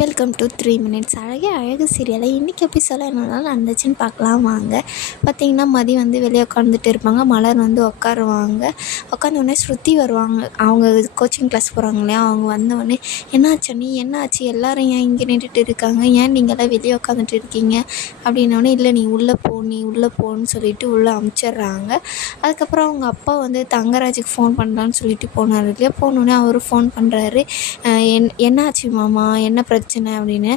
Welcome to 3 minutes. அழகே அழகு சீரியலில் இன்றைக்கி எபிசோடில் என்னென்ன நடந்துச்சுன்னு பார்க்கலாம் வாங்க. பார்த்திங்கன்னா மதி வந்து வெளியே உட்காந்துட்டு இருப்பாங்க. மலர் வந்து உட்காருவாங்க. உட்காந்தோடனே ஸ்ருதி வருவாங்க. அவங்க கோச்சிங் கிளாஸ் போகிறாங்க இல்லையா, அவங்க வந்தோடனே என்னாச்சு நீ என்னாச்சு எல்லோரும் ஏன் இங்கே நின்றுட்டு இருக்காங்க, ஏன் நீங்கள்லாம் வெளியே உட்காந்துட்டு இருக்கீங்க அப்படின்னோடனே, இல்லை நீ உள்ளே போன்னு சொல்லிட்டு உள்ளே அமுச்சிட்றாங்க. அதுக்கப்புறம் அவங்க அப்பா வந்து தங்கராஜுக்கு ஃபோன் பண்ணலான்னு சொல்லிட்டு போனார் இல்லையா. போனோடனே அவர் ஃபோன் பண்ணுறாரு. என்னாச்சு மாமா, என்ன பிரச்சனை அப்படின்னு.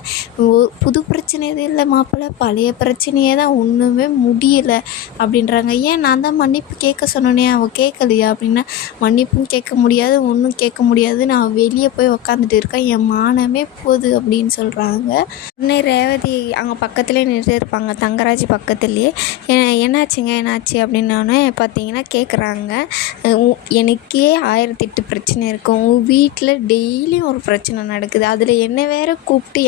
புது பிரச்சனை எதுவும் இல்லை மாப்பிள்ளை, பழைய பிரச்சனையே தான், ஒன்றுமே முடியலை அப்படின்றாங்க. ஏன் நான் தான் மன்னிப்பு கேட்க சொன்னோன்னே அவள் கேட்கலையா அப்படின்னா, மன்னிப்பும் கேட்க முடியாது, ஒன்றும் கேட்க முடியாது, நான் வெளியே போய் உக்காந்துட்டு இருக்கேன், என் மானமே போகுது அப்படின்னு சொல்கிறாங்க. உடனே ரேவதி அங்கே பக்கத்துலேயே நின்று இருப்பாங்க, தங்கராஜ் பக்கத்துலேயே. என்னாச்சு அப்படின்னோடனே பார்த்தீங்கன்னா கேட்குறாங்க, எனக்கே 1008 பிரச்சனை இருக்கும், உன் வீட்டில் டெய்லியும் ஒரு பிரச்சனை நடக்குது, அதில் என்ன வேறு கூப்பிட்டு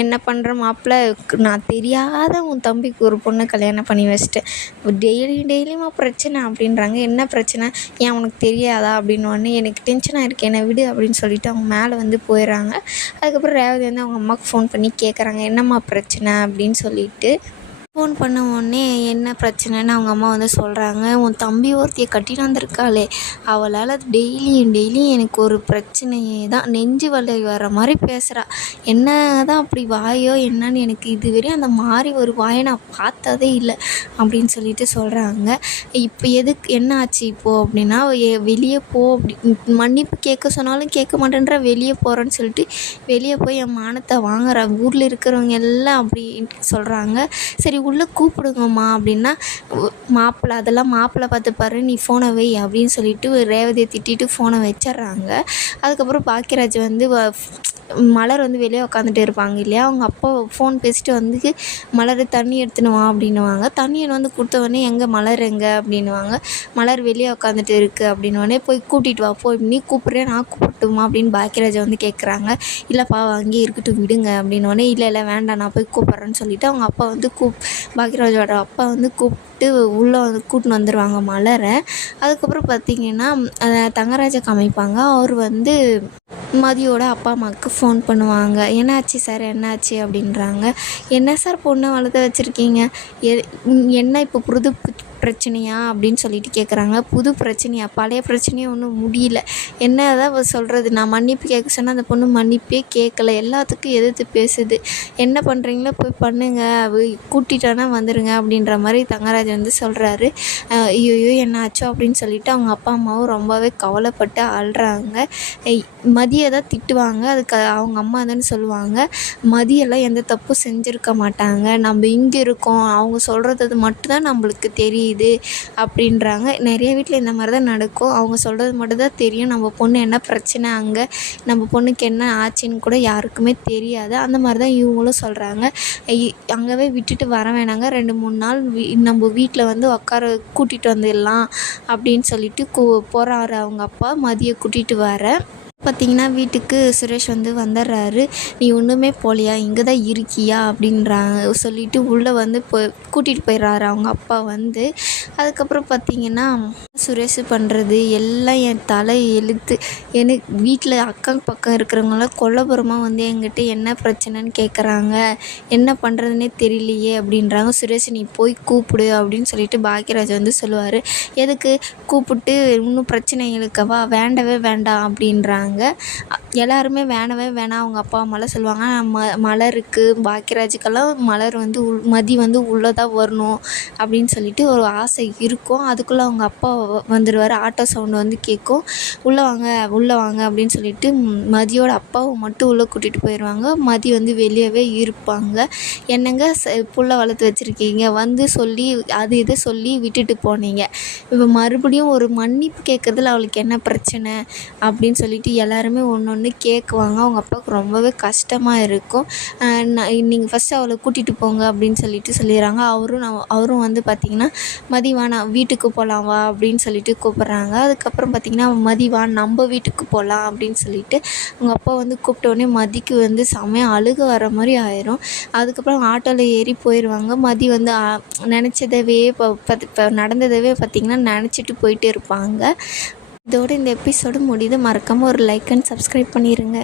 என்ன பண்ணுற மாப்பிள்ளை, நான் தெரியாத உன் தம்பிக்கு ஒரு பொண்ணு கல்யாணம் பண்ணி வச்சிட்டேன், டெய்லியுமா பிரச்சனை அப்படின்றாங்க. என்ன பிரச்சனை, ஏன் உனக்கு தெரியாதா அப்படின்னோடனே, எனக்கு டென்ஷனாக இருக்குது, என்னை விடு அப்படின்னு சொல்லிட்டு அவங்க மேலே வந்து போயிடுறாங்க. அதுக்கப்புறம் ரேவதி வந்து அவங்க அம்மாவுக்கு ஃபோன் பண்ணி கேட்குறாங்க, என்னம்மா பிரச்சனை அப்படின்னு சொல்லிட்டு. ஃபோன் பண்ண உடனே என்ன பிரச்சனைன்னு அவங்க அம்மா வந்து சொல்கிறாங்க, உன் தம்பி ஒருத்தியை கட்டிட்டு வந்திருக்காளே, அவளால் டெய்லியும் எனக்கு ஒரு பிரச்சனையே தான், நெஞ்சு வலி வர மாதிரி பேசுகிறா, என்ன தான் அப்படி வாயோ என்னன்னு எனக்கு இதுவரையும் அந்த மாதிரி ஒரு வாயை நான் பார்த்ததே இல்லை அப்படின்னு சொல்லிட்டு சொல்கிறாங்க. இப்போ என்ன ஆச்சு இப்போது அப்படின்னா, வெளியே போ அப்படி மன்னிப்பு கேட்க சொன்னாலும் கேட்க மாட்டேன்ற, வெளியே போகிறேன்னு சொல்லிட்டு வெளியே போய் என் மானத்தை வாங்குறா, ஊரில் இருக்கிறவங்க எல்லாம் அப்படி சொல்கிறாங்க. சரி உள்ளே கூப்பிடுங்கம்மா அப்படின்னா, மாப்பிள்ளை அதெல்லாம் மாப்பிள்ளை பார்த்துப்பாரு, நீ ஃபோனை வை அப்படின்னு சொல்லிட்டு ரேவதியை திட்டிட்டு ஃபோனை வச்சிட்றாங்க. அதுக்கப்புறம் பாக்கியராஜ் வந்து மலர் வந்து வெளியே உட்காந்துட்டு இருப்பாங்க இல்லையா, அவங்க அப்பா ஃபோன் பேசிட்டு வந்து மலர் தண்ணி எடுத்துன்னு வா அப்படின்னுவாங்க. தண்ணியை வந்து கொடுத்தவொடனே எங்கே மலர் எங்கே அப்படின்னுவாங்க. மலர் வெளியே உட்காந்துட்டு இருக்குது அப்படின்னோடனே, போய் கூட்டிகிட்டு வா, போய் நீ கூப்பிட்றேன் நான் கூப்பிட்டுமா அப்படின்னு பாக்கியராஜை வந்து கேட்குறாங்க. இல்லைப்பா அங்கேயே இருக்கட்டும் விடுங்க அப்படின்னோடனே, இல்லை வேண்டாம் நான் போய் கூப்பிட்றேன்னு சொல்லிவிட்டு அவங்க அப்பா வந்து பாக்கியராஜோட அப்பா வந்து கூப்பிட்டு உள்ளே வந்து கூட்டின்னு வந்துடுவாங்க மலரை. அதுக்கப்புறம் பார்த்திங்கன்னா தங்கராஜை காமிப்பாங்க. அவர் வந்து மதியோட அப்பா அம்மாவுக்கு ஃபோன் பண்ணுவாங்க. என்னாச்சு சார் என்னாச்சு அப்படின்றாங்க. என்ன சார் பொண்ணை வளர்த்து வச்சுருக்கீங்க, என்ன இப்போ புது பிரச்சனையா அப்படின்னு சொல்லிட்டு கேட்குறாங்க. புது பிரச்சனையா, பழைய பிரச்சனையும் ஒன்றும் முடியல, என்ன தான் சொல்கிறது, நான் மன்னிப்பு கேட்க சொன்னால் அந்த பொண்ணு மன்னிப்பே கேட்கல, எல்லாத்துக்கும் எதிர்த்து பேசுது, என்ன பண்ணுறீங்களோ போய் பண்ணுங்கள், கூட்டிட்டானா வந்துடுங்க அப்படின்ற மாதிரி தங்கராஜ் வந்து சொல்கிறாரு. ஐயோ என்ன ஆச்சோ அப்படின்னு சொல்லிட்டு அவங்க அப்பா அம்மாவும் ரொம்பவே கவலைப்பட்டு அழுறாங்க. மதியை தான் திட்டுவாங்க. அதுக்கு அவங்க அம்மா தானே சொல்லுவாங்க, மதியெல்லாம் எந்த தப்பும் செஞ்சுருக்க மாட்டாங்க, நம்ம இங்கே இருக்கோம், அவங்க சொல்கிறது மட்டும்தான் நம்மளுக்கு தெரியுது அப்படின்றாங்க. நிறைய வீட்டில் இந்த மாதிரி தான் நடக்கும், அவங்க சொல்கிறது மட்டும் தான் தெரியும், நம்ம பொண்ணு என்ன பிரச்சனை, அங்கே நம்ம பொண்ணுக்கு என்ன ஆச்சுன்னு கூட யாருக்குமே தெரியாது. அந்த மாதிரி தான் இவங்களும் சொல்கிறாங்க. அங்கேவே விட்டுட்டு வர வேணாங்க, 2-3 நாள் நம்ம வீட்டில் வந்து உட்கார கூட்டிகிட்டு வந்துடலாம் அப்படின்னு சொல்லிட்டு போகிறாரு அவங்க அப்பா. மதியை கூட்டிகிட்டு வர பார்த்திங்கன்னா வீட்டுக்கு சுரேஷ் வந்து வந்துடுறாரு. நீ ஒன்றுமே போகலையா, இங்கே தான் இருக்கியா அப்படின்றாங்க சொல்லிவிட்டு உள்ளே வந்து கூட்டிகிட்டு போயிடுறாரு அவங்க அப்பா வந்து. அதுக்கப்புறம் பார்த்திங்கன்னா சுரேஷ் பண்ணுறது எல்லாம் என் தலை எழுத்து, எனக்கு வீட்டில் அக்கம் பக்கம் இருக்கிறவங்களாம் கொல்லப்புறமாக வந்து என்கிட்ட என்ன பிரச்சனைன்னு கேட்குறாங்க, என்ன பண்ணுறதுனே தெரியலையே அப்படின்றாங்க. சுரேஷ் நீ போய் கூப்பிடு அப்படின்னு சொல்லிட்டு பாக்கியராஜ் வந்து சொல்லுவார். எதுக்கு கூப்பிட்டு இன்னும் பிரச்சனை இழுக்கவா, வேண்டவே வேண்டாம் அப்படின்றாங்க. எல்லாருமே வேணவே வேணாம் அவங்க அப்பா அம்மாலாம் சொல்லுவாங்க. மலருக்கு பாக்கியராஜுக்கெல்லாம் மலர் வந்து மதி வந்து உள்ளே தான் வரணும் அப்படின்னு சொல்லிட்டு ஒரு ஆசை இருக்கும். அதுக்குள்ளே அவங்க அப்பா வந்துடுவார். ஆட்டோ சவுண்டு வந்து கேட்கும். உள்ளே வாங்க அப்படின்னு சொல்லிட்டு மதியோட அப்பாவை மட்டும் உள்ளே கூட்டிகிட்டு போயிடுவாங்க. மதி வந்து வெளியவே இருப்பாங்க. என்னங்க புள்ள வளர்த்து வச்சுருக்கீங்க, வந்து சொல்லி அது இதை சொல்லி விட்டுட்டு போனீங்க, இப்போ மறுபடியும் ஒரு மன்னிப்பு கேட்குறதுல அவளுக்கு என்ன பிரச்சனை அப்படின்னு சொல்லிட்டு எல்லாருமே ஒன்று கேட்குவாங்க. அவங்க அப்பாவுக்கு ரொம்பவே கஷ்டமாக இருக்கும். நீங்கள் ஃபஸ்ட்டு அவளை கூட்டிகிட்டு போங்க அப்படின்னு சொல்லிட்டு சொல்லிடுறாங்க. அவரும் வந்து பார்த்திங்கன்னா மதி வா வீட்டுக்கு போகலாம் வா அப்படின்னு சொல்லிட்டு கூப்பிட்றாங்க. அதுக்கப்புறம் பார்த்திங்கன்னா மதி வா நம்ம வீட்டுக்கு போகலாம் அப்படின்னு சொல்லிட்டு அவங்க அப்பா வந்து கூப்பிட்டோடனே மதிக்கு வந்து செமையாக அழுக வர மாதிரி ஆயிரும். அதுக்கப்புறம் ஆட்டோவில் ஏறி போயிடுவாங்க. மதி வந்து நினச்சதவே இப்போ நடந்ததவே பார்த்திங்கன்னா நினச்சிட்டு போயிட்டே இருப்பாங்க. இதோடு இந்த எபிசோடு முடியுது. மறக்காமல் ஒரு லைக் அண்ட் சப்ஸ்கிரைப் பண்ணிடுங்க.